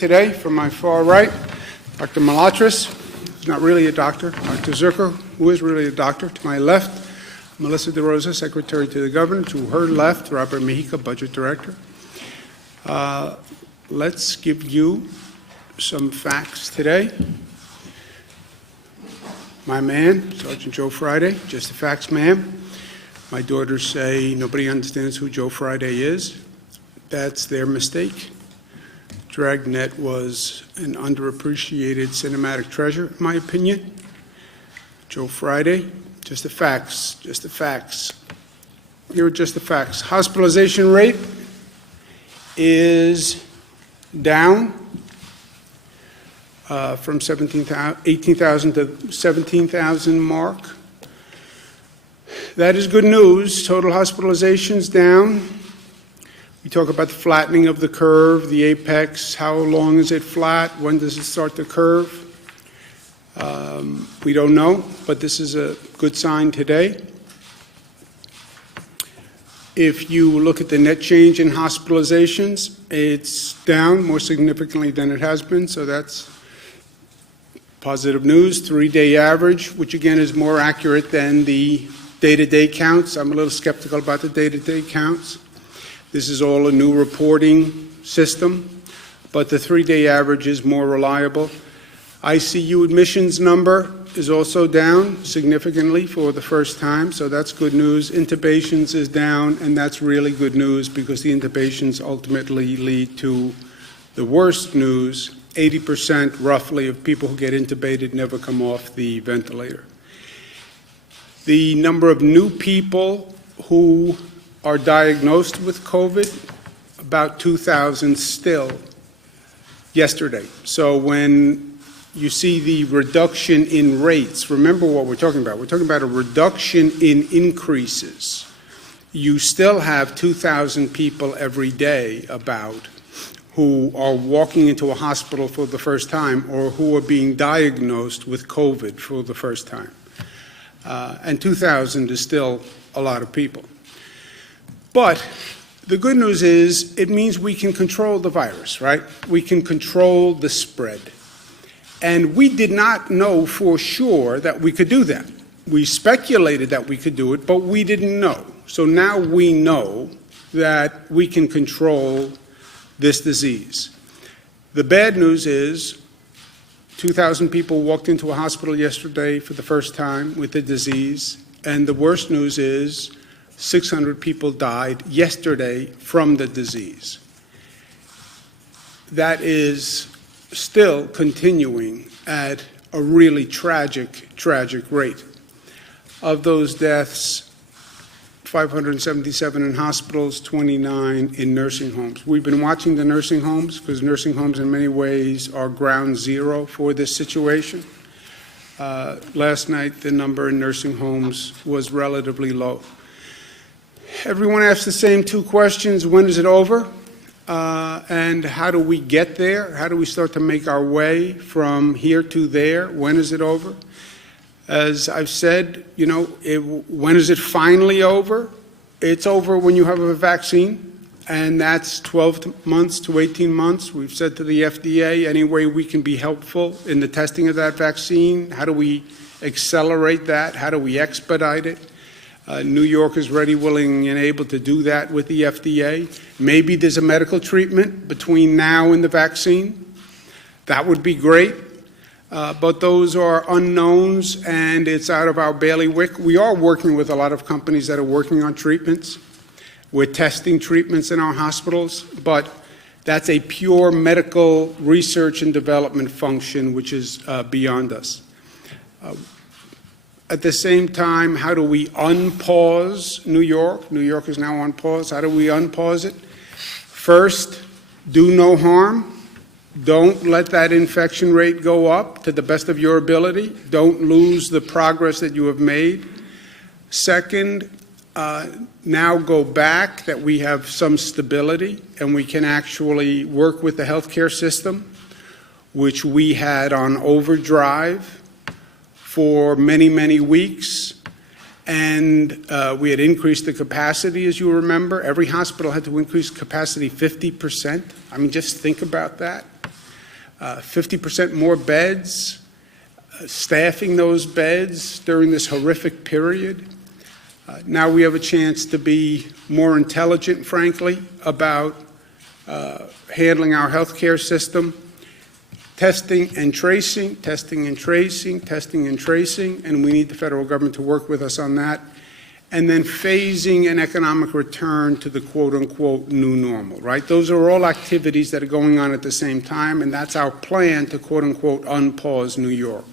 Today, from my far right, Dr. Malatras, who's not really a doctor, Dr. Zucker, who is really a doctor. To my left, Melissa DeRosa, Secretary to the Governor. To her left, Robert Mejica, Budget Director. Let's give you some facts today. My man, Sergeant Joe Friday, just the facts, ma'am. My daughters say nobody understands who Joe Friday is. That's their mistake. Dragnet was an underappreciated cinematic treasure, in my opinion. Joe Friday, just the facts, just the facts. Here are just the facts. Hospitalization rate is down from 18,000 to 17,000 mark. That is good news. Total hospitalizations down. We talk about the flattening of the curve, the apex. How long is it flat? When does it start to curve? We don't know, but this is a good sign today. If you look at the net change in hospitalizations, it's down more significantly than it has been, so that's positive news. 3-day average, which again is more accurate than the day-to-day counts. I'm a little skeptical about the day-to-day counts. This is all a new reporting system, but the 3-day average is more reliable. ICU admissions number is also down significantly for the first time, so that's good news. Intubations is down, and that's really good news because the intubations ultimately lead to the worst news. 80% roughly of people who get intubated never come off the ventilator. The number of new people who are diagnosed with COVID, about 2,000 still yesterday. So when you see the reduction in rates, remember what we're talking about. We're talking about a reduction in increases. You still have 2,000 people every day about who are walking into a hospital for the first time or who are being diagnosed with COVID for the first time. And 2,000 is still a lot of people. But the good news is it means we can control the virus, right? We can control the spread. And we did not know for sure that we could do that. We speculated that we could do it, but we didn't know. So now we know that we can control this disease. The bad news is 2,000 people walked into a hospital yesterday for the first time with the disease. And the worst news is 600 people died yesterday from the disease. That is still continuing at a really tragic rate. Of those deaths, 577 in hospitals, 29 in nursing homes. We've been watching the nursing homes because nursing homes in many ways are ground zero for this situation. Last night, the number in nursing homes was relatively low. Everyone asks the same two questions: when is it over? And how do we get there? How do we start to make our way from here to there? When is it over? As I've said, when is it finally over? It's over when you have a vaccine, and that's 12 months to 18 months. We've said to the FDA, any way we can be helpful in the testing of that vaccine, how do we accelerate that? How do we expedite it? New York is ready, willing, and able to do that with the FDA. Maybe there's a medical treatment between now and the vaccine. That would be great. But those are unknowns, and it's out of our bailiwick. We are working with a lot of companies that are working on treatments. We're testing treatments in our hospitals, but that's a pure medical research and development function, which is beyond us. At the same time, how do we unpause New York? New York is now on pause. How do we unpause it? First, do no harm. Don't let that infection rate go up to the best of your ability. Don't lose the progress that you have made. Second, now go back that we have some stability and we can actually work with the healthcare system, which we had on overdrive for many weeks, and we had increased the capacity, as you remember. Every hospital had to increase capacity 50%. I mean, just think about that. 50% more beds, staffing those beds during this horrific period. Now we have a chance to be more intelligent, frankly, about handling our healthcare system. Testing and tracing, testing and tracing, testing and tracing, and we need the federal government to work with us on that. And then phasing an economic return to the quote-unquote new normal, right? Those are all activities that are going on at the same time, and that's our plan to quote-unquote unpause New York.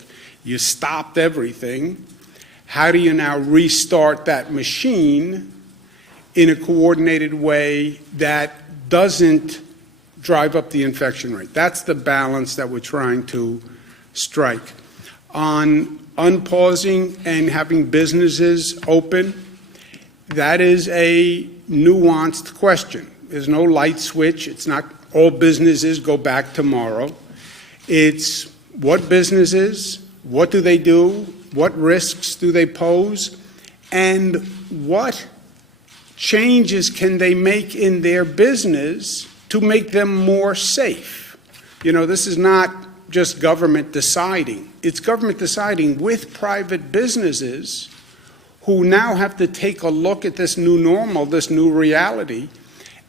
You stopped everything. How do you now restart that machine in a coordinated way that doesn't drive up the infection rate? That's the balance that we're trying to strike. On unpausing and having businesses open, that is a nuanced question. There's no light switch. It's not all businesses go back tomorrow. It's what businesses, what do they do, what risks do they pose, and what changes can they make in their business to make them more safe. You know, this is not just government deciding. It's government deciding with private businesses who now have to take a look at this new normal, this new reality,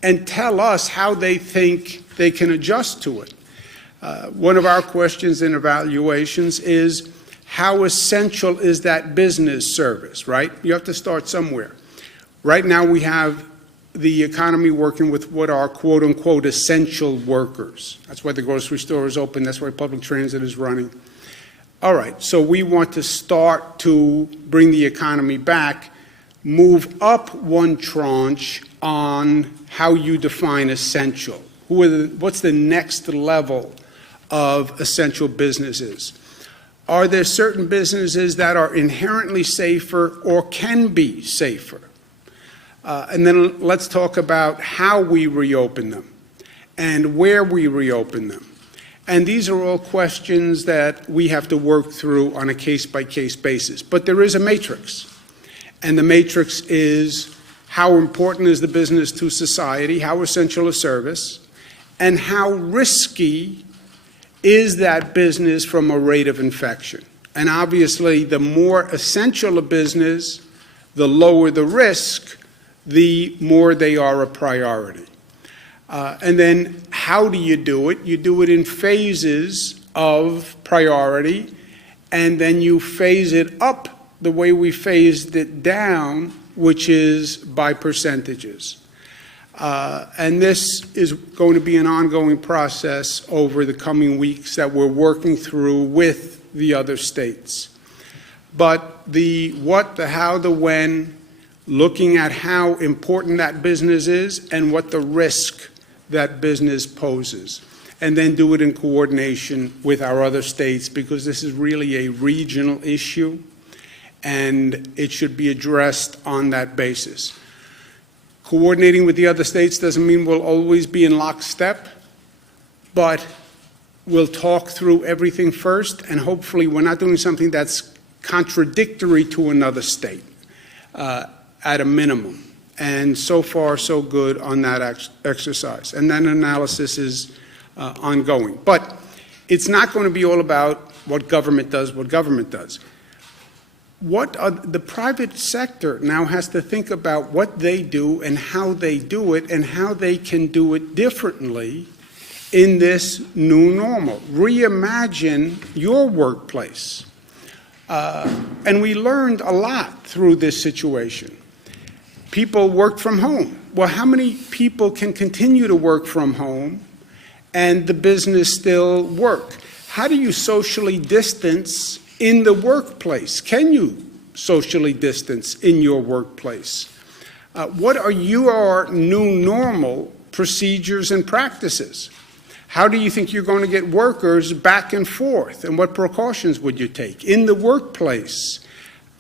and tell us how they think they can adjust to it. One of our questions in evaluations is, how essential is that business service, right? You have to start somewhere. Right now we have the economy working with what are quote-unquote essential workers. That's why the grocery store is open. That's why public transit is running. All right, so we want to start to bring the economy back, move up one tranche on how you define essential. What's the next level of essential businesses? Are there certain businesses that are inherently safer or can be safer? And then let's talk about how we reopen them and where we reopen them. And these are all questions that we have to work through on a case-by-case basis. But there is a matrix. And the matrix is how important is the business to society, how essential a service, and how risky is that business from a rate of infection. And obviously, the more essential a business, the lower the risk, the more they are a priority. And then how do you do it? You do it in phases of priority, and then you phase it up the way we phased it down, which is by percentages. And this is going to be an ongoing process over the coming weeks that we're working through with the other states. But the what, the how, the when, looking at how important that business is and what the risk that business poses, and then do it in coordination with our other states, because this is really a regional issue and it should be addressed on that basis. Coordinating with the other states doesn't mean we'll always be in lockstep, but we'll talk through everything first, and hopefully we're not doing something that's contradictory to another state at a minimum. And so far, so good on that exercise. And that analysis is ongoing. But it's not going to be all about what government does, what government does. The private sector now has to think about what they do and how they do it and how they can do it differently in this new normal. Reimagine your workplace. And we learned a lot through this situation. People work from home. Well, how many people can continue to work from home and the business still work? How do you socially distance in the workplace? Can you socially distance in your workplace? What are your new normal procedures and practices? How do you think you're going to get workers back and forth? And what precautions would you take? In the workplace,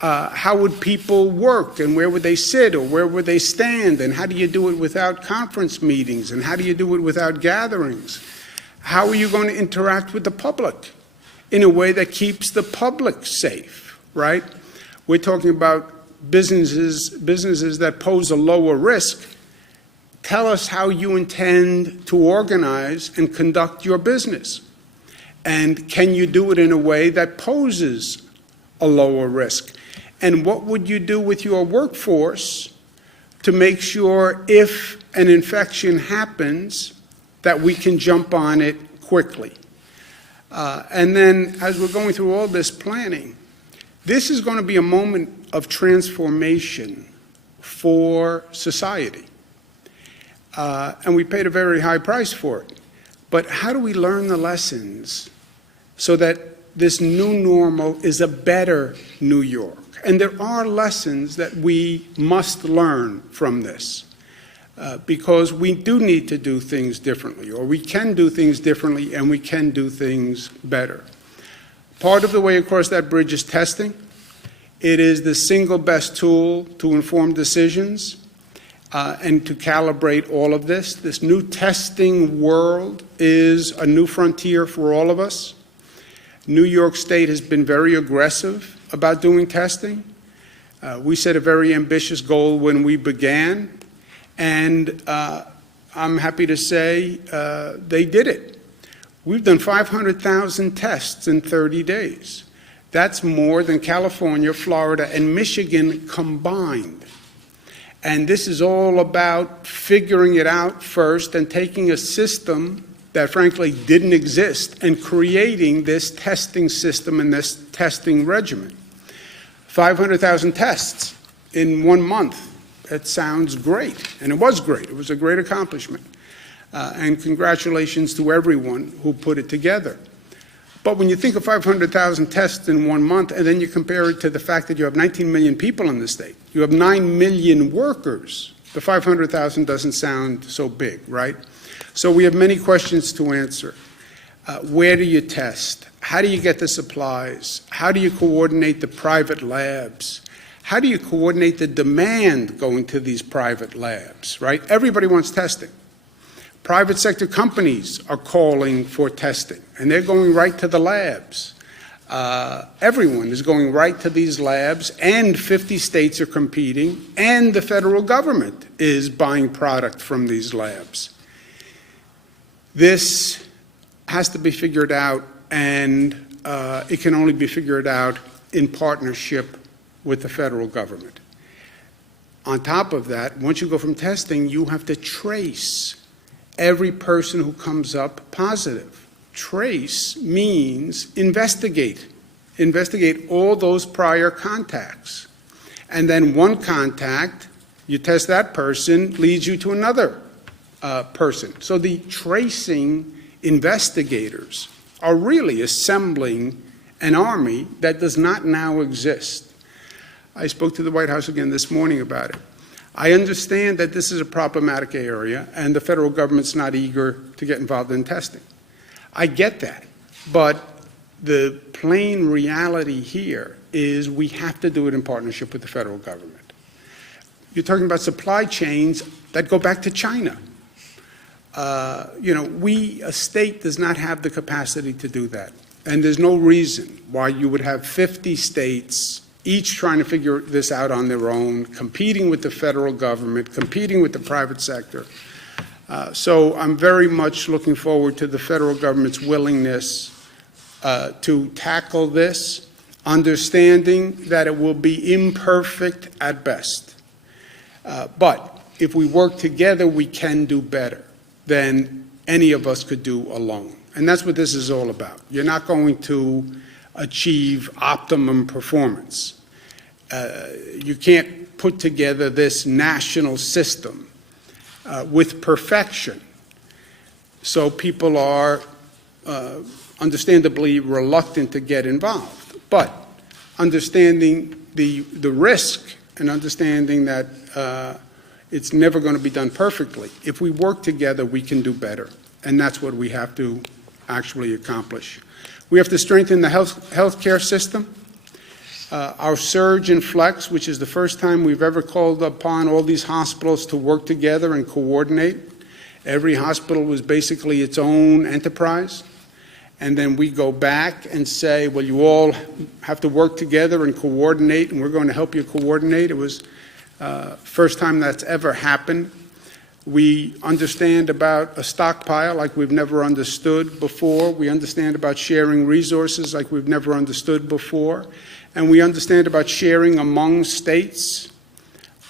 how would people work, and where would they sit, or where would they stand? And how do you do it without conference meetings? And how do you do it without gatherings? How are you going to interact with the public in a way that keeps the public safe, right? We're talking about businesses that pose a lower risk. Tell us how you intend to organize and conduct your business. And can you do it in a way that poses a lower risk? And what would you do with your workforce to make sure if an infection happens that we can jump on it quickly? And then as we're going through all this planning, this is going to be a moment of transformation for society. And we paid a very high price for it. But how do we learn the lessons so that this new normal is a better New York? And there are lessons that we must learn from this because we do need to do things differently, or we can do things differently and we can do things better. Part of the way across that bridge is testing. It is the single best tool to inform decisions and to calibrate all of this. This new testing world is a new frontier for all of us. New York State has been very aggressive about doing testing. We set a very ambitious goal when we began, and I'm happy to say they did it. We've done 500,000 tests in 30 days. That's more than California, Florida, and Michigan combined. And this is all about figuring it out first and taking a system that frankly didn't exist and creating this testing system and this testing regimen. 500,000 tests in 1 month. It sounds great, and it was great. It was a great accomplishment. And congratulations to everyone who put it together. But when you think of 500,000 tests in 1 month, and then you compare it to the fact that you have 19 million people in the state, you have 9 million workers, the 500,000 doesn't sound so big, right? So we have many questions to answer. Where do you test? How do you get the supplies? How do you coordinate the private labs? How do you coordinate the demand going to these private labs, right? Everybody wants testing. Private sector companies are calling for testing, and they're going right to the labs. Everyone is going right to these labs, and 50 states are competing, and the federal government is buying product from these labs. This has to be figured out, and it can only be figured out in partnership with the federal government. On top of that, once you go from testing, you have to trace every person who comes up positive. Trace means investigate. Investigate all those prior contacts. And then one contact, you test that person, leads you to another person. So the tracing investigators are really assembling an army that does not now exist. I spoke to the White House again this morning about it. I understand that this is a problematic area and the federal government's not eager to get involved in testing. I get that, but the plain reality here is we have to do it in partnership with the federal government. You're talking about supply chains that go back to China. A state does not have the capacity to do that. And there's no reason why you would have 50 states each trying to figure this out on their own, competing with the federal government, competing with the private sector. So I'm very much looking forward to the federal government's willingness to tackle this, understanding that it will be imperfect at best. But if we work together, we can do better than any of us could do alone. And that's what this is all about. You're not going to achieve optimum performance. You can't put together this national system with perfection. So people are understandably reluctant to get involved. But understanding the risk and understanding that it's never going to be done perfectly, if we work together, we can do better. And that's what we have to actually accomplish. We have to strengthen the healthcare system. Our surge in Flex, which is the first time we've ever called upon all these hospitals to work together and coordinate. Every hospital was basically its own enterprise. And then we go back and say, well, you all have to work together and coordinate, and we're going to help you coordinate. It was first time that's ever happened. We understand about a stockpile like we've never understood before. We understand about sharing resources like we've never understood before. And we understand about sharing among states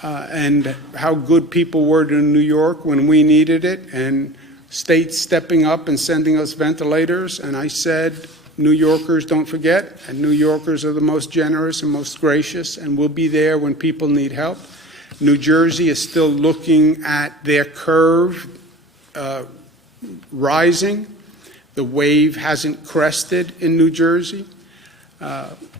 and how good people were to New York when we needed it, and states stepping up and sending us ventilators. And I said, New Yorkers, don't forget, and New Yorkers are the most generous and most gracious, and we'll be there when people need help. New Jersey is still looking at their curve rising. The wave hasn't crested in New Jersey.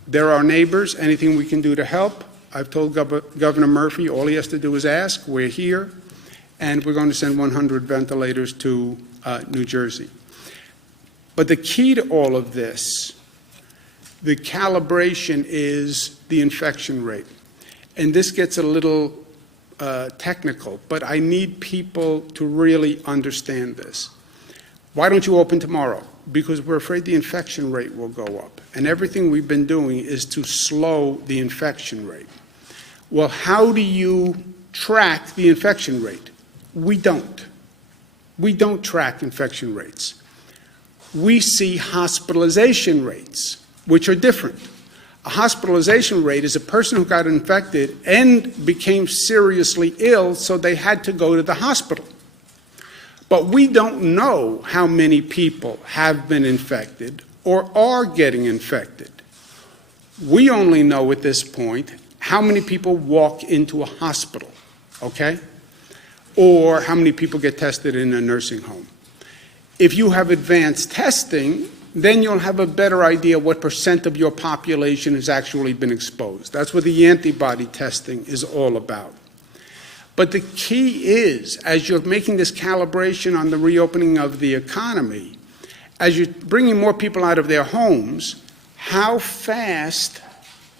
They're our neighbors. Anything we can do to help. I've told Governor Murphy all he has to do is ask. We're here, and we're going to send 100 ventilators to New Jersey. But the key to all of this, the calibration, is the infection rate. And this gets a little technical, but I need people to really understand this. Why don't you open tomorrow? Because we're afraid the infection rate will go up. And everything we've been doing is to slow the infection rate. Well, how do you track the infection rate? We don't. We don't track infection rates. We see hospitalization rates, which are different. A hospitalization rate is a person who got infected and became seriously ill, so they had to go to the hospital. But we don't know how many people have been infected or are getting infected. We only know at this point how many people walk into a hospital, okay? Or how many people get tested in a nursing home. If you have advanced testing, then you'll have a better idea what % of your population has actually been exposed. That's what the antibody testing is all about. But the key is, as you're making this calibration on the reopening of the economy, as you're bringing more people out of their homes, how fast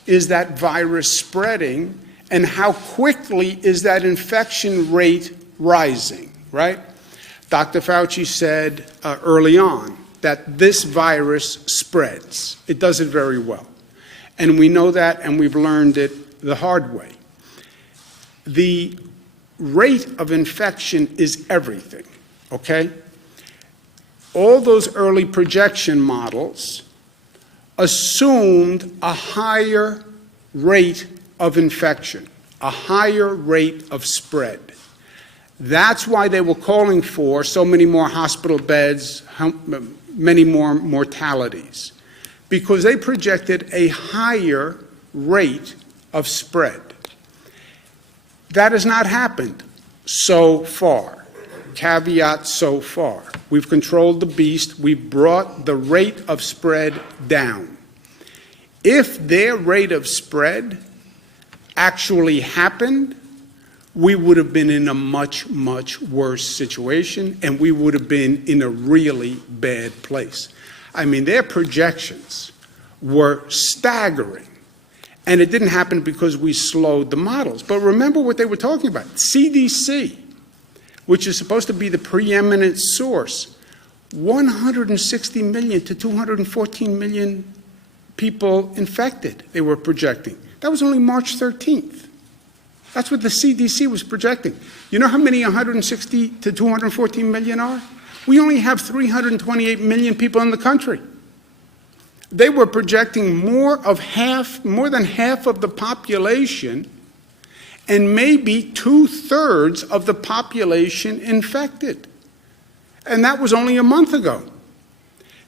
is that virus spreading, and how quickly is that infection rate rising, right? Dr. Fauci said early on that this virus spreads. It does it very well. And we know that, and we've learned it the hard way. The rate of infection is everything, okay? All those early projection models assumed a higher rate of infection, a higher rate of spread. That's why they were calling for so many more hospital beds, many more mortalities, because they projected a higher rate of spread. That has not happened so far. Caveat, so far. We've controlled the beast. We've brought the rate of spread down. If their rate of spread actually happened, we would have been in a much, much worse situation, and we would have been in a really bad place. I mean, their projections were staggering, and it didn't happen because we slowed the models. But remember what they were talking about. CDC, which is supposed to be the preeminent source, 160 million to 214 million people infected, they were projecting. That was only March 13th. That's what the CDC was projecting. You know how many 160 to 214 million are? We only have 328 million people in the country. They were projecting more than half of the population, and maybe 2/3 of the population infected. And that was only a month ago.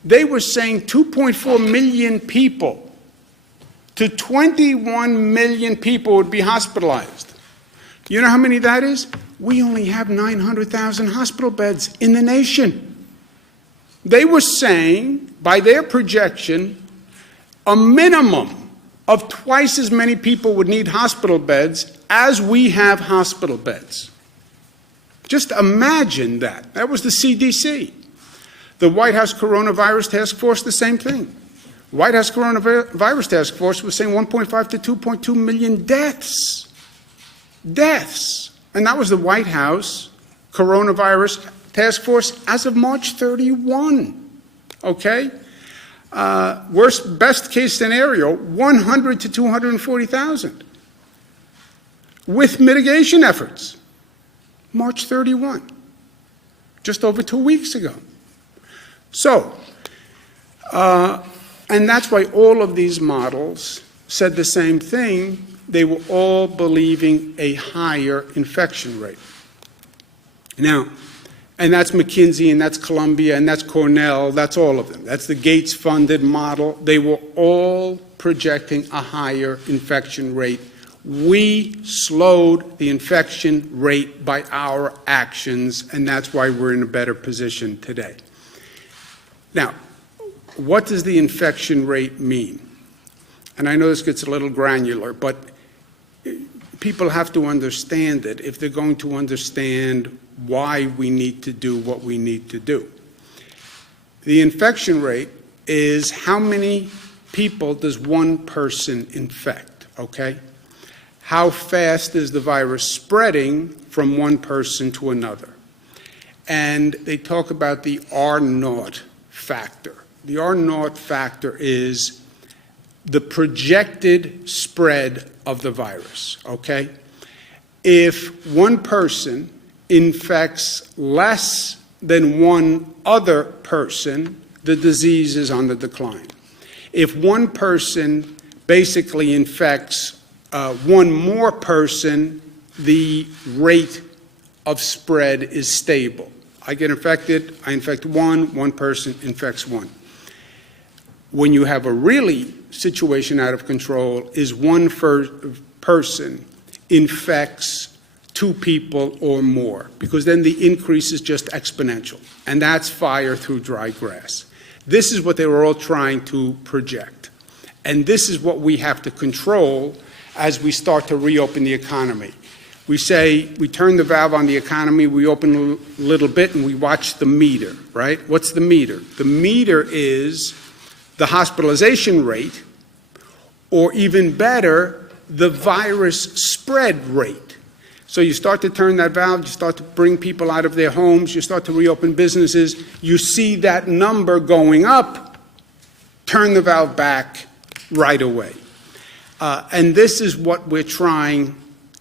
They were saying 2.4 million people to 21 million people would be hospitalized. You know how many that is? We only have 900,000 hospital beds in the nation. They were saying, by their projection, a minimum of twice as many people would need hospital beds as we have hospital beds. Just imagine that. That was the CDC. The White House Coronavirus Task Force, the same thing. White House Coronavirus Task Force was saying 1.5 to 2.2 million deaths. Deaths. And that was the White House Coronavirus Task Force as of March 31. Okay? Best case scenario, 100 to 240,000 with mitigation efforts. March 31, just over 2 weeks ago. So, and that's why all of these models said the same thing. They were all believing a higher infection rate. Now, and that's McKinsey, and that's Columbia, and that's Cornell, that's all of them. That's the Gates-funded model. They were all projecting a higher infection rate. We slowed the infection rate by our actions, and that's why we're in a better position today. Now, what does the infection rate mean? And I know this gets a little granular, but people have to understand it if they're going to understand why we need to do what we need to do. The infection rate is how many people does one person infect, okay? How fast is the virus spreading from one person to another? And they talk about the R0 factor. The R0 factor is the projected spread of the virus, okay? If one person infects less than one other person, the disease is on the decline. If one person basically infects one more person, the rate of spread is stable. I get infected, I infect one person infects one. When you have a really situation out of control is one person infects two people or more, because then the increase is just exponential, and that's fire through dry grass. This is what they were all trying to project, and this is what we have to control as we start to reopen the economy. We say, we turn the valve on the economy, we open a little bit, and we watch the meter, right? What's the meter? The meter is the hospitalization rate, or even better, the virus spread rate. So you start to turn that valve, you start to bring people out of their homes, you start to reopen businesses, you see that number going up, turn the valve back right away. And this is what we're trying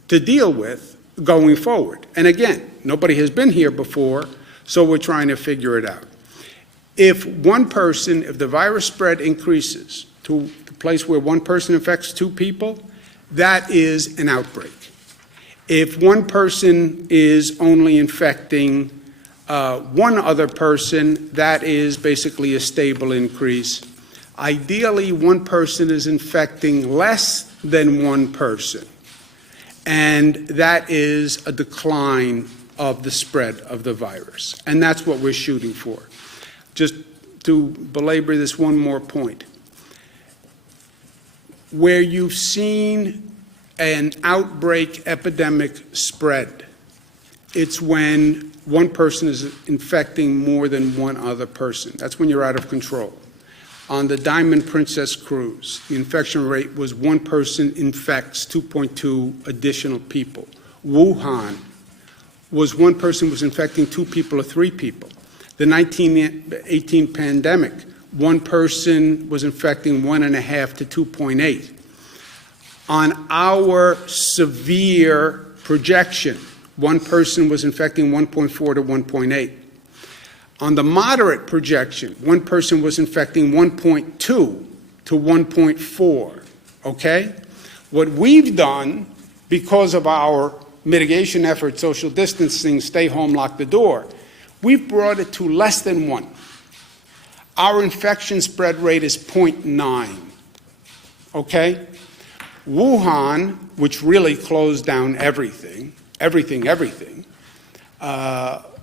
to deal with going forward. And again, nobody has been here before, so we're trying to figure it out. If the virus spread increases to the place where one person infects two people, that is an outbreak. If one person is only infecting one other person, that is basically a stable increase. Ideally, one person is infecting less than one person, and that is a decline of the spread of the virus. And that's what we're shooting for. Just to belabor this one more point. Where you've seen an outbreak epidemic spread, it's when one person is infecting more than one other person. That's when you're out of control. On the Diamond Princess cruise, the infection rate was one person infects 2.2 additional people. Wuhan was one person was infecting two people or three people. The 1918 pandemic, one person was infecting 1.5 to 2.8. On our severe projection, one person was infecting 1.4 to 1.8. On the moderate projection, one person was infecting 1.2 to 1.4, okay? What we've done, because of our mitigation efforts, social distancing, stay home, lock the door, we've brought it to less than 1. Our infection spread rate is 0.9, okay? Wuhan, which really closed down everything,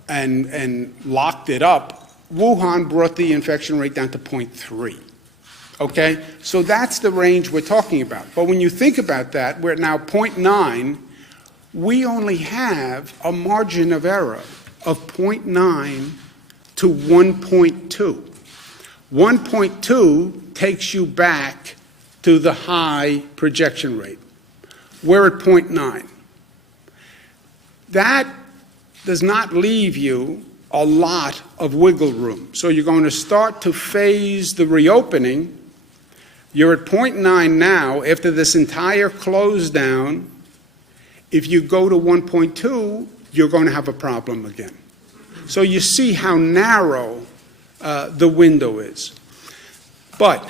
and locked it up, Wuhan brought the infection rate down to 0.3, okay? So that's the range we're talking about. But when you think about that, we're at now 0.9, we only have a margin of error of 0.9 to 1.2. 1.2 takes you back to the high projection rate. We're at 0.9. That does not leave you a lot of wiggle room. So you're going to start to phase the reopening. You're at 0.9 now. After this entire close down, if you go to 1.2, you're going to have a problem again. So you see how narrow the window is. But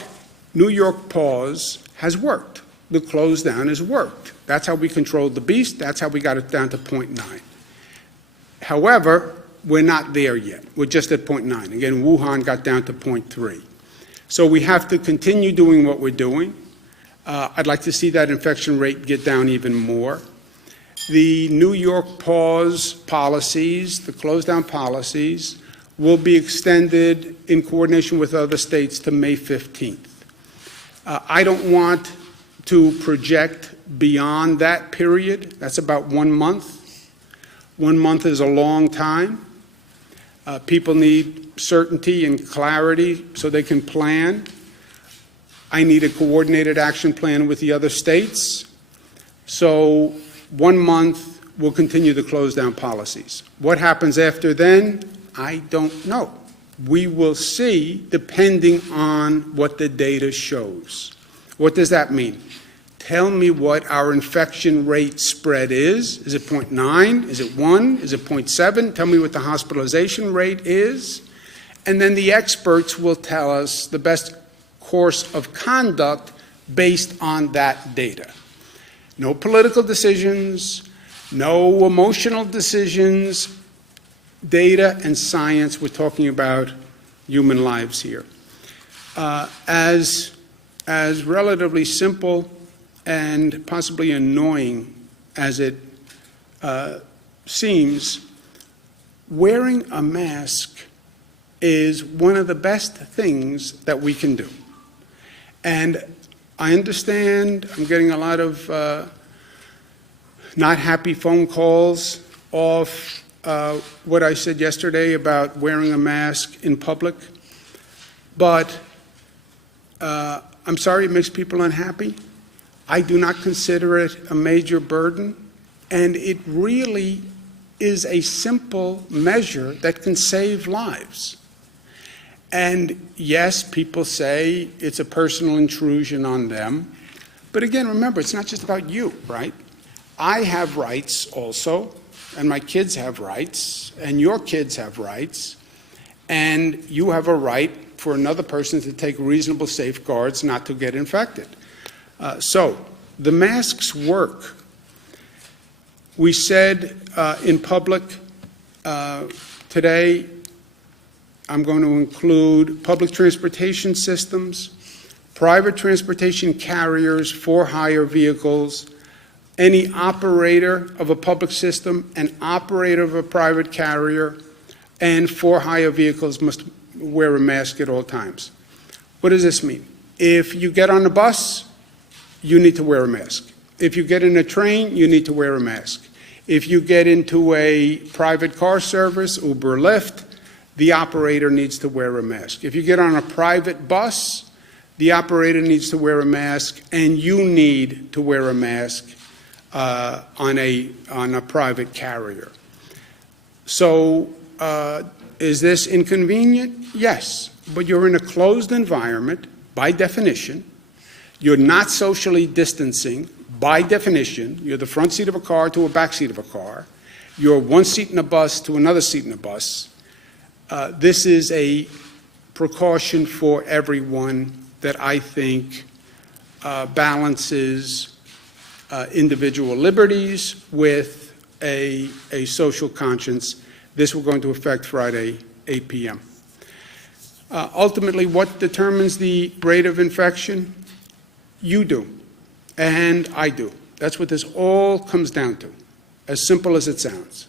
New York pause has worked. The close down has worked. That's how we controlled the beast. That's how we got it down to 0.9. However, we're not there yet. We're just at 0.9. Again, Wuhan got down to 0.3. So we have to continue doing what we're doing. I'd like to see that infection rate get down even more. The New York pause policies, the close down policies, will be extended in coordination with other states to May 15th. I don't want to project beyond that period. That's about 1 month. 1 month is a long time. People need certainty and clarity so they can plan. I need a coordinated action plan with the other states. So 1 month, we'll continue the close down policies. What happens after then, I don't know. We will see depending on what the data shows. What does that mean? Tell me what our infection rate spread is. Is it 0.9? Is it 1? Is it 0.7? Tell me what the hospitalization rate is. And then the experts will tell us the best course of conduct based on that data. No political decisions, no emotional decisions, data and science. We're talking about human lives here. As relatively simple and possibly annoying as it seems, wearing a mask is one of the best things that we can do. And I understand I'm getting a lot of not happy phone calls off what I said yesterday about wearing a mask in public, but I'm sorry it makes people unhappy. I do not consider it a major burden, and it really is a simple measure that can save lives. And yes, people say it's a personal intrusion on them, but again, remember, it's not just about you, right? I have rights also, and my kids have rights, and your kids have rights, and you have a right for another person to take reasonable safeguards not to get infected. So the masks work. We said in public today, I'm going to include public transportation systems, private transportation carriers for hire vehicles, any operator of a public system, an operator of a private carrier, and for hire vehicles must wear a mask at all times. What does this mean? If you get on a bus, you need to wear a mask. If you get in a train, you need to wear a mask. If you get into a private car service, Uber, Lyft, the operator needs to wear a mask. If you get on a private bus, the operator needs to wear a mask, and you need to wear a mask on a private carrier. So is this inconvenient? Yes, but you're in a closed environment by definition. You're not socially distancing by definition. You're the front seat of a car to a back seat of a car. You're one seat in a bus to another seat in a bus. This is a precaution for everyone that I think balances individual liberties with a social conscience. This will go into effect Friday, 8 p.m. Ultimately, what determines the rate of infection? You do, and I do. That's what this all comes down to, as simple as it sounds.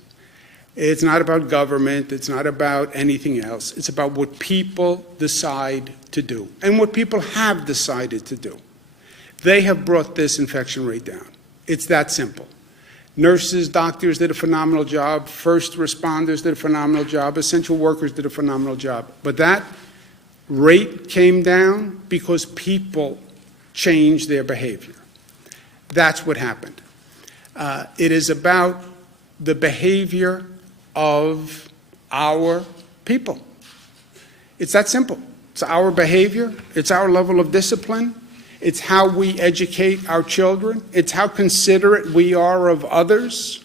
It's not about government. It's not about anything else. It's about what people decide to do and what people have decided to do. They have brought this infection rate down. It's that simple. Nurses, doctors did a phenomenal job. First responders did a phenomenal job. Essential workers did a phenomenal job. But that rate came down because people changed their behavior. That's what happened. It is about the behavior of our people. It's that simple. It's our behavior. It's our level of discipline. It's how we educate our children. It's how considerate we are of others.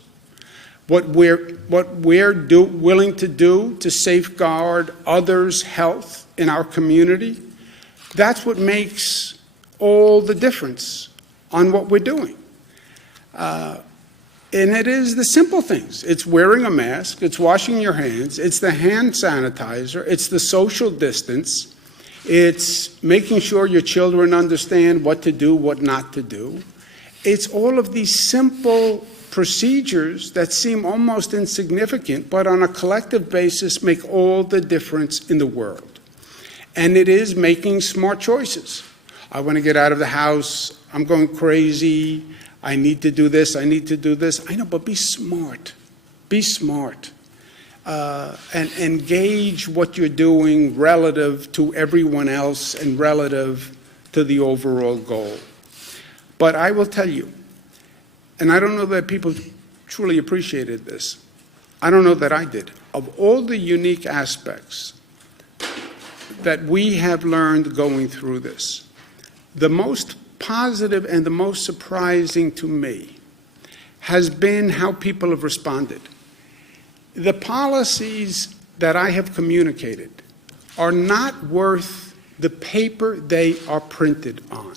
what we're willing to do to safeguard others' health in our community, that's what makes all the difference on what we're doing. And it is the simple things. It's wearing a mask, it's washing your hands, it's the hand sanitizer, it's the social distance, it's making sure your children understand what to do, what not to do. It's all of these simple procedures that seem almost insignificant, but on a collective basis make all the difference in the world. And it is making smart choices. I want to get out of the house, I'm going crazy, I need to do this, I need to do this. I know, but be smart. Be smart. And engage what you're doing relative to everyone else and relative to the overall goal. But I will tell you, and I don't know that people truly appreciated this, I don't know that I did, of all the unique aspects that we have learned going through this, the most positive and the most surprising to me has been how people have responded. The policies that I have communicated are not worth the paper they are printed on.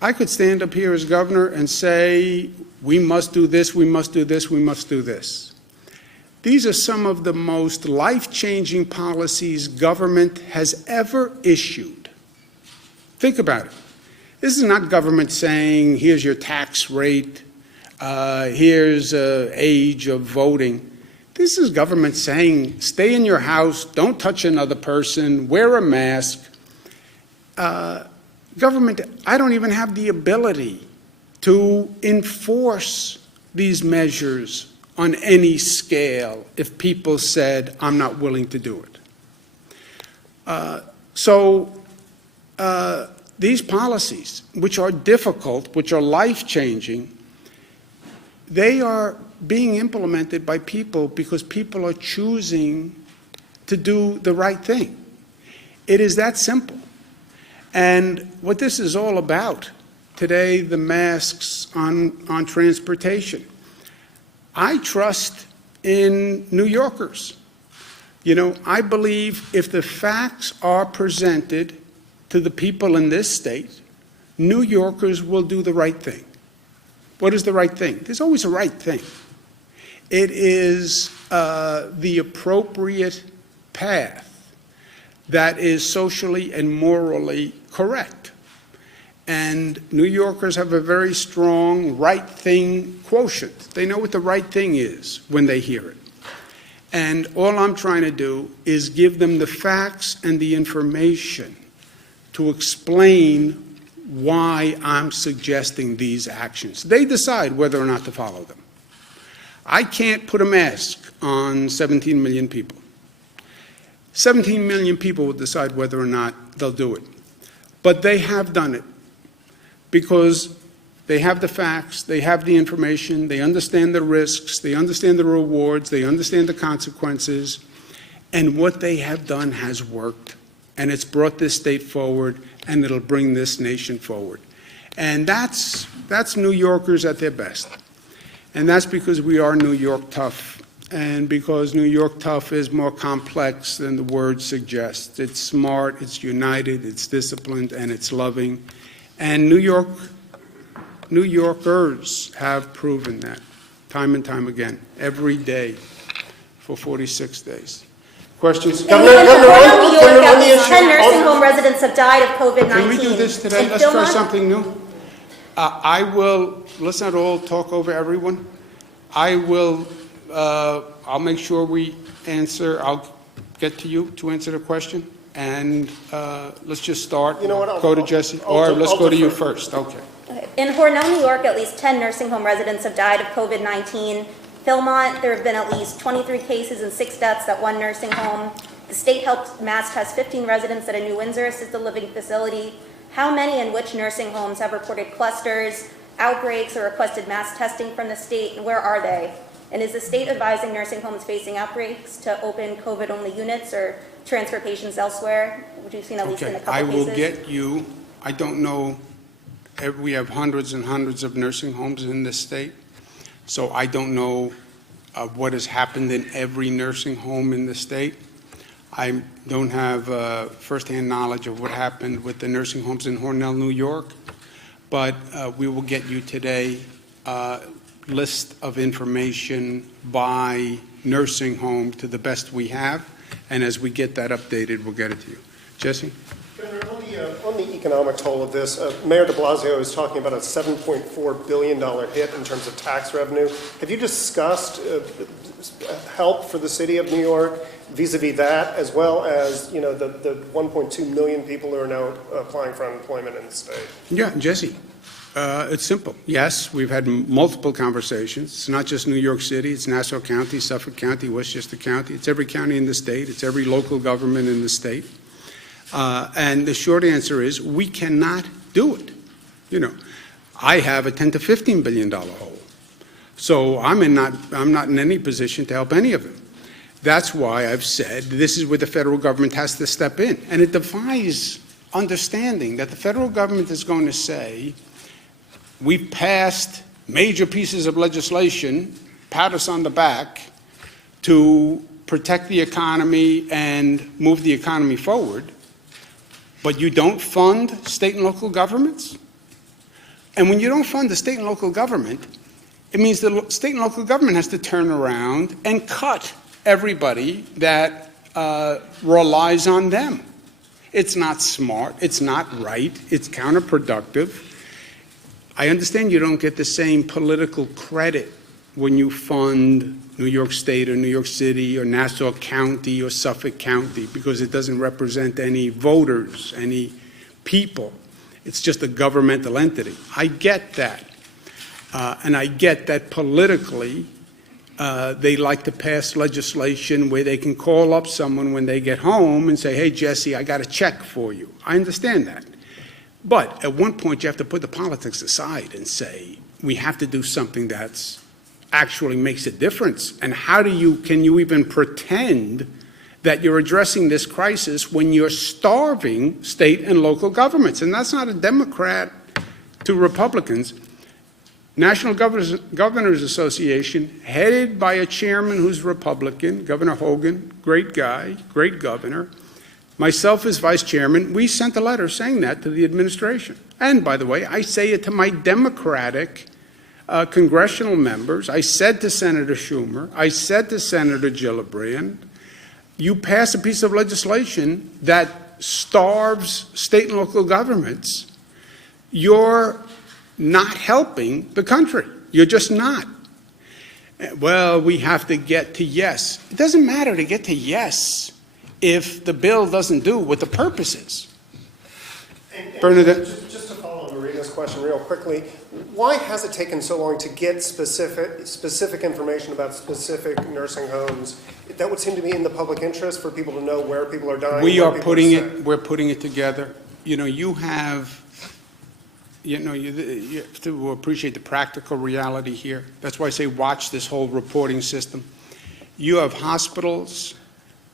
I could stand up here as governor and say, we must do this, we must do this, we must do this. These are some of the most life-changing policies government has ever issued. Think about it. This is not government saying, here's your tax rate, here's age of voting. This is government saying, stay in your house, don't touch another person, wear a mask. Government, I don't even have the ability to enforce these measures on any scale if people said, I'm not willing to do it. These policies, which are difficult, which are life-changing, they are being implemented by people because people are choosing to do the right thing. It is that simple. And what this is all about, today, the masks on transportation. I trust in New Yorkers. You know, I believe if the facts are presented to the people in this state, New Yorkers will do the right thing. What is the right thing? There's always a right thing. It is the appropriate path that is socially and morally correct. And New Yorkers have a very strong right thing quotient. They know what the right thing is when they hear it. And all I'm trying to do is give them the facts and the information to explain why I'm suggesting these actions. They decide whether or not to follow them. I can't put a mask on 17 million people. 17 million people will decide whether or not they'll do it. But they have done it because they have the facts, they have the information, they understand the risks, they understand the rewards, they understand the consequences, and what they have done has worked. And it's brought this state forward, and it'll bring this nation forward. And that's New Yorkers at their best. And that's because we are New York tough, and because New York tough is more complex than the word suggests. It's smart, it's united, it's disciplined, and it's loving. And New Yorkers have proven that time and time again, every day for 46 days. Questions? Governor, let me 10 nursing home residents have died of COVID-19. Can we do this today? Let's try something new. Let's not all talk over everyone. I'll make sure we answer. I'll get to you to answer the question. And let's just start. You know what? Go to Jesse. Or let's go to you first. Okay. In Hornell, New York, at least 10 nursing home residents have died of COVID-19. Philmont, there have been at least 23 cases and 6 deaths at one nursing home. The state helped mass test 15 residents at a New Windsor assisted living facility. How many and which nursing homes have reported clusters, outbreaks, or requested mass testing from the state, and where are they? And is the state advising nursing homes facing outbreaks to open COVID-only units or transfer patients elsewhere, which we've seen at least in a couple I cases? will get you. I don't know. We have hundreds and hundreds of nursing homes in this state. So I don't know what has happened in every nursing home in the state. I don't have firsthand knowledge of what happened with the nursing homes in Hornell, New York, but we will get you today a list of information by nursing home to the best we have, and as we get that updated, we'll get it to you. Jesse? Governor, on the economic toll of this, Mayor de Blasio is talking about a $7.4 billion hit in terms of tax revenue. Have you discussed help for the city of New York vis-a-vis that, as well as, you know, the 1.2 million people who are now applying for unemployment in the state? Yeah, Jesse. It's simple. Yes, we've had multiple conversations. It's not just New York City. It's Nassau County, Suffolk County, Westchester County. It's every county in the state. It's every local government in the state. And the short answer is we cannot do it. You know, I have a $10 to $15 billion hole. So I'm not in any position to help any of them. That's why I've said this is where the federal government has to step in. And it defies understanding that the federal government is going to say, we've passed major pieces of legislation, pat us on the back, to protect the economy and move the economy forward, but you don't fund state and local governments? And when you don't fund the state and local government, it means the state and local government has to turn around and cut everybody that relies on them. It's not smart, it's not right, it's counterproductive. I understand you don't get the same political credit when you fund New York State or New York City or Nassau County or Suffolk County because it doesn't represent any voters, any people. It's just a governmental entity. I get that. And I get that politically they like to pass legislation where they can call up someone when they get home and say, hey, Jesse, I got a check for you. I understand that. But at one point, you have to put the politics aside and say, we have to do something that's actually makes a difference. And can you even pretend that you're addressing this crisis when you're starving state and local governments? And that's not a Democrat to Republicans. National Governors Association, headed by a chairman who's Republican, Governor Hogan, great guy, great governor. Myself as vice chairman, we sent a letter saying that to the administration. And by the way, I say it to my Democratic congressional members. I said to Senator Schumer, I said to Senator Gillibrand, you pass a piece of legislation that starves state and local governments, you're not helping the country. You're just not. Well, we have to get to yes. It doesn't matter to get to yes if the bill doesn't do what the purpose is. Bernadette? Just to follow on Marina's question real quickly, why has it taken so long to get specific information about specific nursing homes? That would seem to be in the public interest for people to know where people are dying. We're putting it together. You know, you have to appreciate the practical reality here. That's why I say watch this whole reporting system. You have hospitals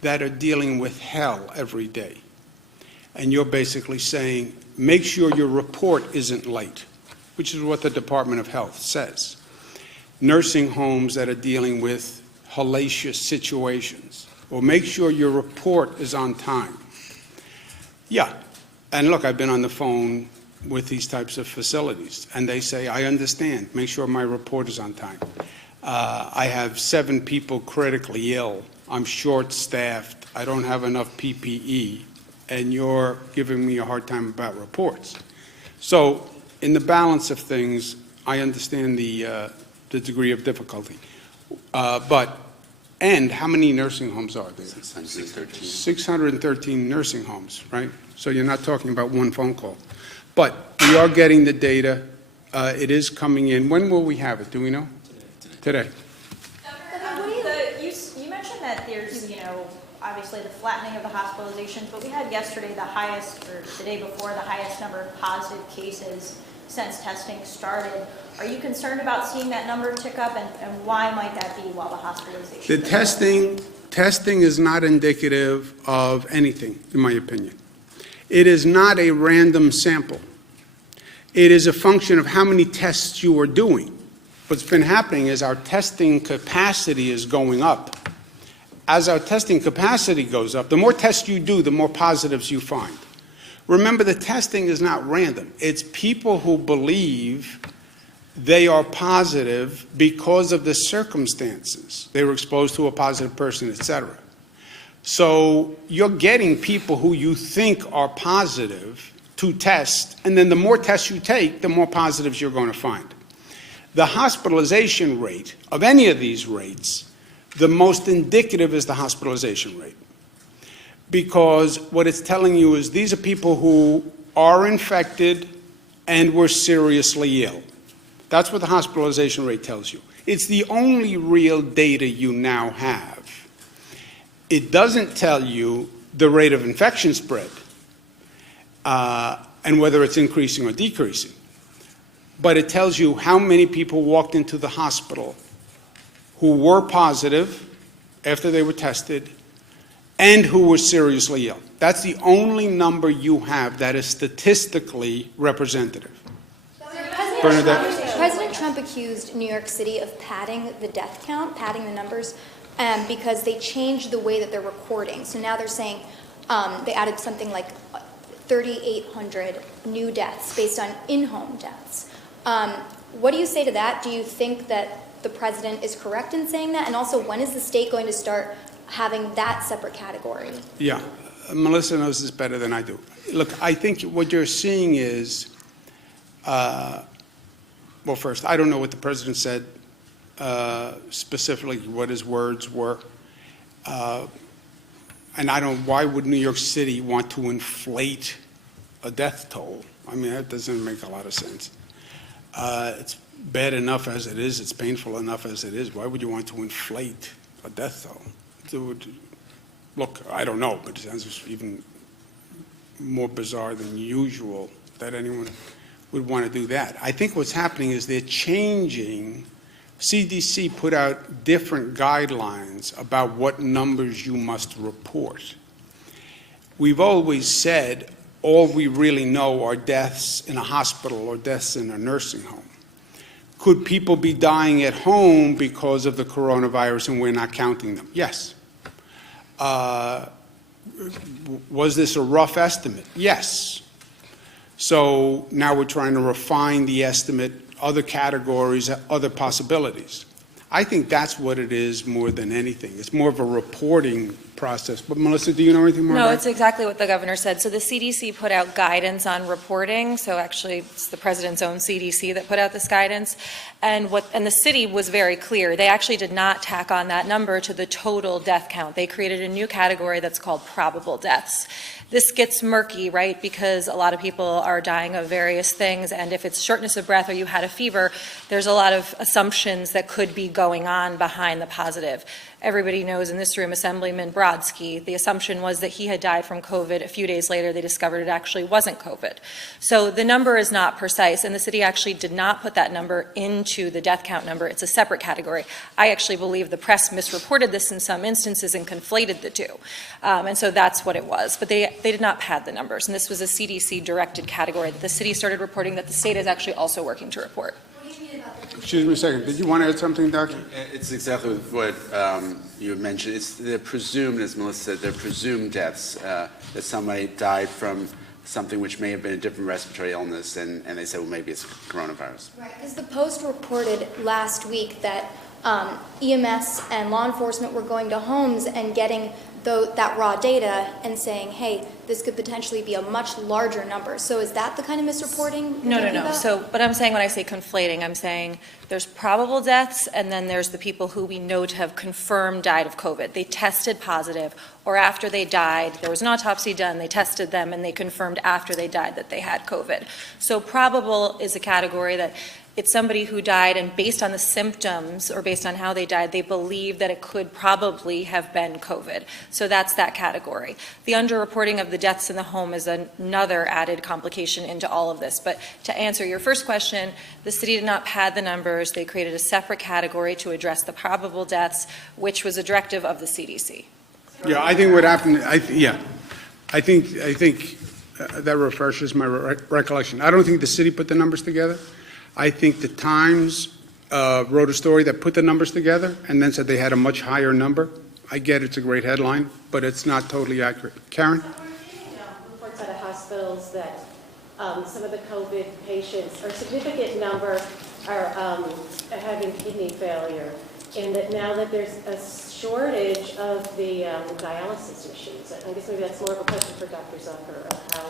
that are dealing with hell every day. And you're basically saying, make sure your report isn't late, which is what the Department of Health says. Nursing homes that are dealing with hellacious situations, or make sure your report is on time. Yeah, and look, I've been on the phone with these types of facilities, and they say, I understand, make sure my report is on time. I have 7 people critically ill. I'm short-staffed. I don't have enough PPE, and you're giving me a hard time about reports. So in the balance of things, I understand the degree of difficulty. And how many nursing homes are there? 613. 613 nursing homes, right? So you're not talking about one phone call. But we are getting the data. It is coming in. When will we have it? Do we know? Today. You mentioned that there's, obviously the flattening of the hospitalizations, but we had yesterday the highest, or the day before, the highest number of positive cases since testing started. Are you concerned about seeing that number tick up, and why might that be while the hospitalization? The testing is not indicative of anything, in my opinion. It is not a random sample. It is a function of how many tests you are doing. what's been happening is our testing capacity is going up. As our testing capacity goes up, the more tests you do, the more positives you find. Remember, the testing is not random. It's people who believe they are positive because of the circumstances. They were exposed to a positive person, etc. So you're getting people who you think are positive to test, and then the more tests you take, the more positives you're going to find. The hospitalization rate of any of these rates, the most indicative is the hospitalization rate. Because what it's telling you is these are people who are infected and were seriously ill. That's what the hospitalization rate tells you. It's the only real data you now have. It doesn't tell you the rate of infection spread and whether it's increasing or decreasing. But it tells you how many people walked into the hospital who were positive after they were tested and who were seriously ill. That's the only number you have that is statistically representative. President Trump accused New York City of padding the death count, padding the numbers, because they changed the way that they're recording. So now they're saying they added something like 3,800 new deaths based on in-home deaths. What do you say to that? Do you think that the president is correct in saying that? And also, when is the state going to start having that separate category? Yeah, Melissa knows this better than I do. Look, I think what you're seeing is, well, first, I don't know what the president said specifically, what his words were. And why would New York City want to inflate a death toll? I mean, that doesn't make a lot of sense. It's bad enough as it is. It's painful enough as it is. Why would you want to inflate a death toll? Look, I don't know, but it sounds even more bizarre than usual that anyone would want to do that. I think what's happening is they're changing. CDC put out different guidelines about what numbers you must report. We've always said all we really know are deaths in a hospital or deaths in a nursing home. Could people be dying at home because of the coronavirus and we're not counting them? Yes. Was this a rough estimate? Yes. So now we're trying to refine the estimate, other categories, other possibilities. I think that's what it is more than anything. It's more of a reporting process. But Melissa, do you know anything more about it? No, it's exactly what the governor said. So the CDC put out guidance on reporting. So actually, it's the president's own CDC that put out this guidance. And the city was very clear. They actually did not tack on that number to the total death count. They created a new category that's called probable deaths. This gets murky, right, because a lot of people are dying of various things, and if it's shortness of breath or you had a fever, there's a lot of assumptions that could be going on behind the positive. Everybody knows in this room, Assemblyman Brodsky, the assumption was that he had died from COVID. A few days later, they discovered it actually wasn't COVID. So the number is not precise, and the city actually did not put that number into the death count number. It's a separate category. I actually believe the press misreported this in some instances and conflated the two. And so that's what it was. But they did not pad the numbers, and this was a CDC-directed category that the city started reporting that the state is actually also working to report. Excuse me a second. Did you want to add something, Doctor? It's exactly what you had mentioned. It's the presumed, as Melissa said, they're presumed deaths, that somebody died from something which may have been a different respiratory illness, and they said, well, maybe it's coronavirus. Right, because the Post reported last week that EMS and law enforcement were going to homes and getting that raw data and saying, hey, this could potentially be a much larger number. So is that the kind of misreporting you're talking about? So, but I'm saying when I say conflating, I'm saying there's probable deaths, and then there's the people who we know to have confirmed died of COVID. They tested positive, or after they died, there was an autopsy done, they tested them, and they confirmed after they died that they had COVID. So probable is a category that it's somebody who died, and based on the symptoms or based on how they died, they believe that it could probably have been COVID. So that's that category. The underreporting of the deaths in the home is another added complication into all of this. But to answer your first question, the city did not pad the numbers. They created a separate category to address the probable deaths, which was a directive of the CDC. Yeah, I think what happened, I think that refreshes my recollection. I don't think the city put the numbers together. I think the Times wrote a story that put the numbers together and then said they had a much higher number. I get it's a great headline, but it's not totally accurate. Karen? So we're seeing reports out of hospitals that some of the COVID patients, or a significant number, are having kidney failure, and that now that there's a shortage of the dialysis machines. I guess maybe that's more of a question for Dr. Zucker of how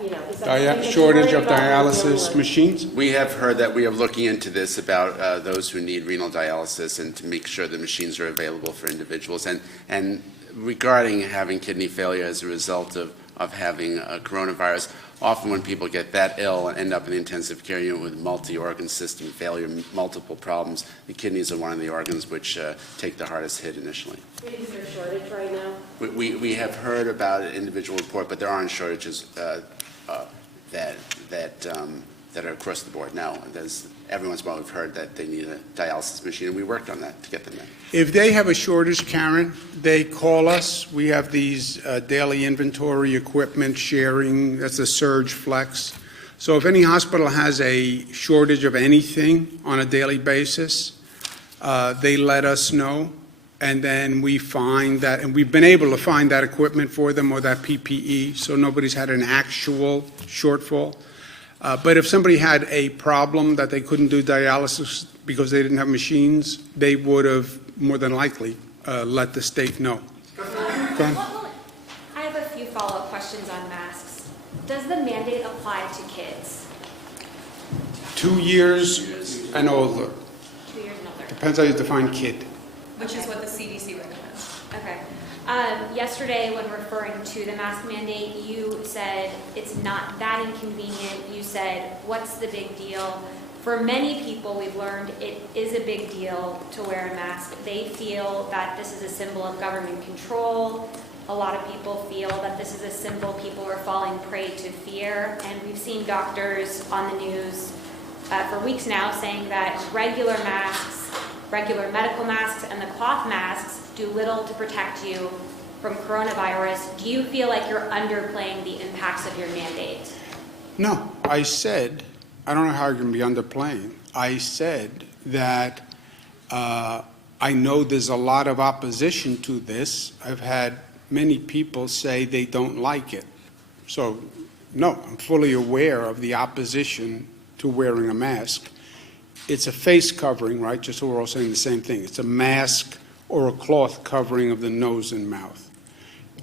is that something that you're Shortage worried of about or dialysis dealing with? machines? We have heard that we are looking into this about those who need renal dialysis and to make sure the machines are available for individuals. And regarding having kidney failure as a result of having a coronavirus, often when people get that ill and end up in the intensive care unit with multi-organ system failure, multiple problems, the kidneys are one of the organs which take the hardest hit initially. Is there a shortage right now? We have heard about an individual report, but there aren't shortages that are across the board now. Every once in a while we've heard that they need a dialysis machine, and we worked on that to get them in. If they have a shortage, Karen, they call us. We have these daily inventory equipment sharing. That's a surge flex. So if any hospital has a shortage of anything on a daily basis, they let us know, and then we find that, and we've been able to find that equipment for them or that PPE, so nobody's had an actual shortfall. But if somebody had a problem that they couldn't do dialysis because they didn't have machines, they would have more than likely let the state know. Go ahead. I have a few follow-up questions on masks. Does the mandate apply to kids? 2 years and older. 2 years and older. Depends how you define kid. Which is what the CDC recommends. Okay. Yesterday, when referring to the mask mandate, you said it's not that inconvenient. You said, what's the big deal? For many people, we've learned it is a big deal to wear a mask. They feel that this is a symbol of government control. A lot of people feel that this is a symbol people are falling prey to fear. And we've seen doctors on the news for weeks now saying that regular masks, regular medical masks, and the cloth masks do little to protect you from coronavirus. Do you feel like you're underplaying the impacts of your mandate? No, I said, I don't know how you're going to be underplaying. I said that I know there's a lot of opposition to this. I've had many people say they don't like it. So, no, I'm fully aware of the opposition to wearing a mask. It's a face covering, right? Just so we're all saying the same thing. It's a mask or a cloth covering of the nose and mouth.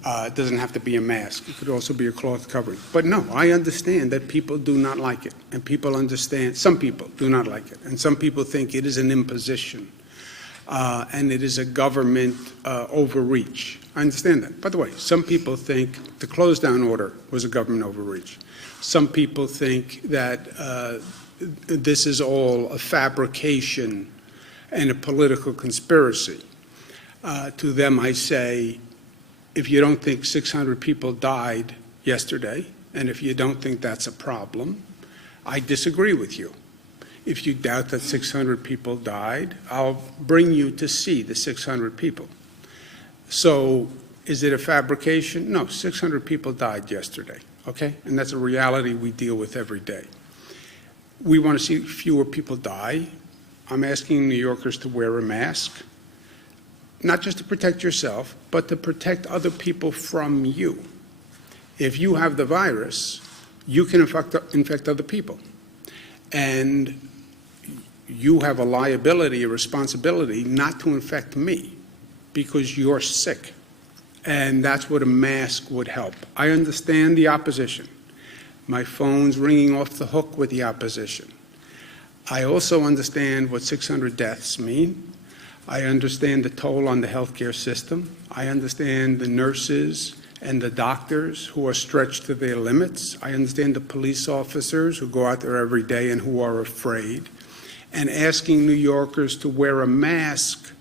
It doesn't have to be a mask. It could also be a cloth covering. But no, I understand that people do not like it. And people understand, some people do not like it. And some people think it is an imposition. And it is a government overreach. I understand that. By the way, some people think the close down order was a government overreach. Some people think that this is all a fabrication and a political conspiracy. To them, I say, if you don't think 600 people died yesterday, and if you don't think that's a problem, I disagree with you. If you doubt that 600 people died, I'll bring you to see the 600 people. So is it a fabrication? No, 600 people died yesterday, okay? And that's a reality we deal with every day. We want to see fewer people die. I'm asking New Yorkers to wear a mask, not just to protect yourself, but to protect other people from you. If you have the virus, you can infect other people. And you have a liability, a responsibility not to infect me because you're sick. And that's what a mask would help. I understand the opposition. My phone's ringing off the hook with the opposition. I also understand what 600 deaths mean. I understand the toll on the healthcare system. I understand the nurses and the doctors who are stretched to their limits. I understand the police officers who go out there every day and who are afraid. And asking New Yorkers to wear a mask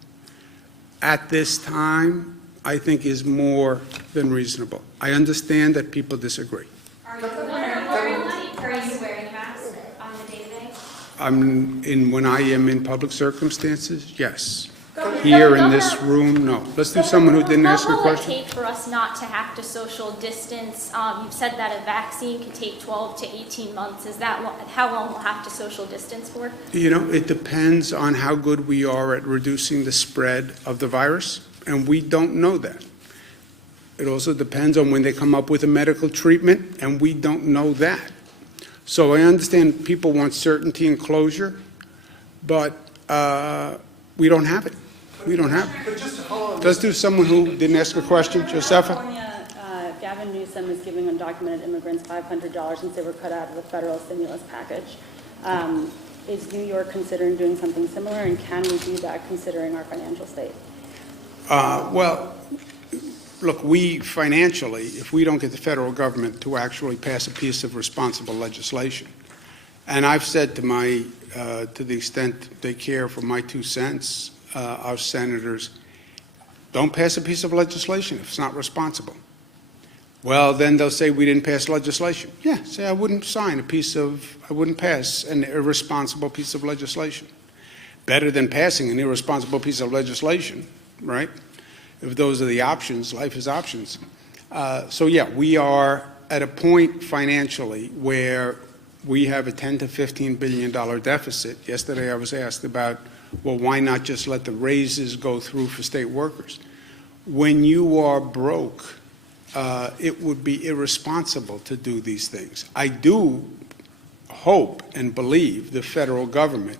at this time, I think, is more than reasonable. I understand that people disagree. Are you wearing a mask on the day-to-day? When I am in public circumstances, yes. Here in this room, no. Let's do someone who didn't ask a What will it question. take for us not to have to social distance? You've said that a vaccine can take 12 to 18 months. Is that how long we'll have to social distance for? You know, it depends on how good we are at reducing the spread of the virus, and we don't know that. It also depends on when they come up with a medical treatment, and we don't know that. So I understand people want certainty and closure, but we don't have it. We don't have it. But just to follow on, Let's do someone who didn't ask a question. Josefa? California, Gavin Newsom is giving undocumented immigrants $500 since they were cut out of the federal stimulus package. Is New York considering doing something similar, and can we do that considering our financial state? Well, look, we financially, if we don't get the federal government to actually pass a piece of responsible legislation, and I've said to to the extent they care for my 2 cents, our senators, don't pass a piece of legislation if it's not responsible. Well, then they'll say we didn't pass legislation. Yeah, say I wouldn't I wouldn't pass an irresponsible piece of legislation. Better than passing an irresponsible piece of legislation, right? If those are the options, life is options. So yeah, we are at a point financially where we have a $10 to $15 billion deficit. Yesterday I was asked about, well, why not just let the raises go through for state workers? When you are broke, it would be irresponsible to do these things. I do hope and believe the federal government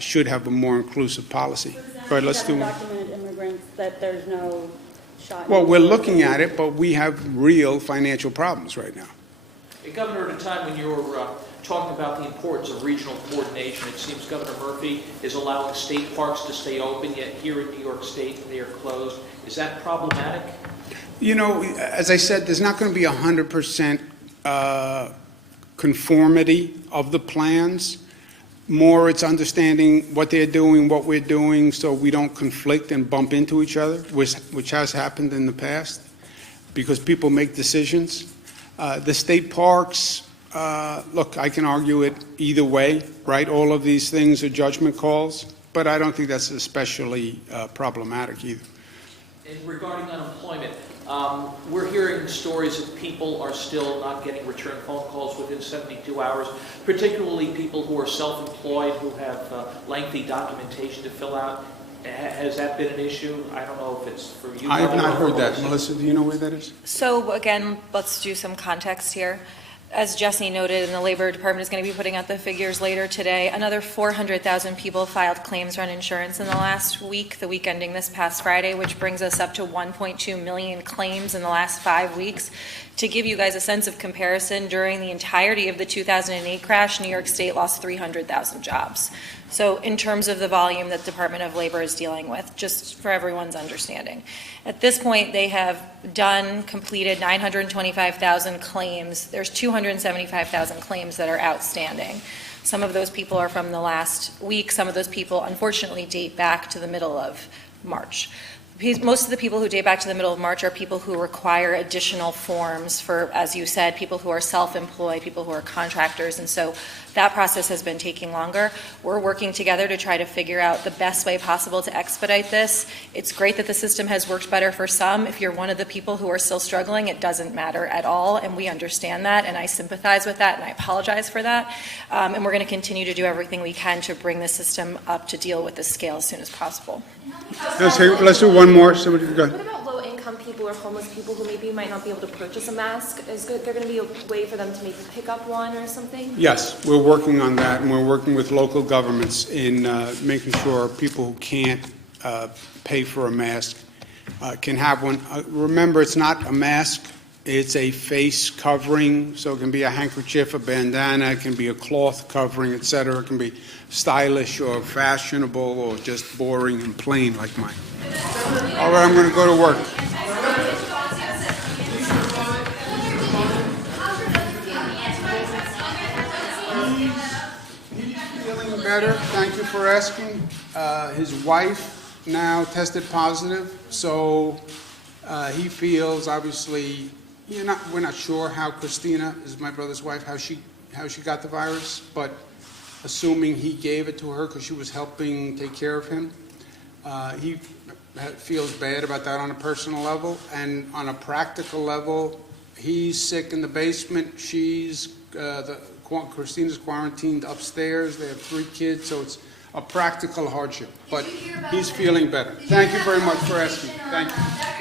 should have a more inclusive policy. But let's do Undocumented immigrants, that there's no shot. Well, we're looking at it, but we have real financial problems right now. Hey, Governor, at a time when you're talking about the importance of regional coordination, it seems Governor Murphy is allowing state parks to stay open, yet here in New York State they are closed. Is that problematic? You know, as I said, there's not going to be 100% conformity of the plans. More, it's understanding what they're doing, what we're doing, so we don't conflict and bump into each other, which has happened in the past, because people make decisions. The state parks, look, I can argue it either way, right? All of these things are judgment calls, but I don't think that's especially problematic either. And regarding unemployment, we're hearing stories that people are still not getting return phone calls within 72 hours, particularly people who are self-employed, who have lengthy documentation to fill out. Has that been an issue? I don't know if it's for you. I have not heard that. Melissa, do you know where that is? So again, let's do some context here. As Jesse noted, and the Labor Department is going to be putting out the figures later today, another 400,000 people filed claims for uninsurance in the last week, the week ending this past Friday, which brings us up to 1.2 million claims in the last 5 weeks. To give you guys a sense of comparison, during the entirety of the 2008 crash, New York State lost 300,000 jobs. So in terms of the volume that the Department of Labor is dealing with, just for everyone's understanding. At this point, they have completed 925,000 claims. There's 275,000 claims that are outstanding. Some of those people are from the last week. Some of those people, unfortunately, date back to the middle of March. Most of the people who date back to the middle of March are people who require additional forms for, as you said, people who are self-employed, people who are contractors, and so that process has been taking longer. We're working together to try to figure out the best way possible to expedite this. It's great that the system has worked better for some. If you're one of the people who are still struggling, it doesn't matter at all, and we understand that, and I sympathize with that, and I apologize for that. And we're going to continue to do everything we can to bring the system up to deal with this scale as soon as possible. Let's do one more. Somebody go ahead. What about low-income people or homeless people who maybe might not be able to purchase a mask? Is there going to be a way for them to maybe pick up one or something? Yes, we're working on that, and we're working with local governments in making sure people who can't pay for a mask can have one. Remember, it's not a mask. It's a face covering, so it can be a handkerchief, a bandana, it can be a cloth covering, etc. It can be stylish or fashionable or just boring and plain like mine. All right, I'm going to go to work. He's feeling better. Thank you for asking. His wife now tested positive, so he feels obviously. We're not sure how Christina, is my brother's wife, how she got the virus, but assuming he gave it to her because she was helping take care of him, He feels bad about that on a personal level, and on a practical level, he's sick in the basement. Christina's quarantined upstairs. They have 3 kids, so it's a practical hardship. But he's feeling better. Thank you very much for asking. Thank you.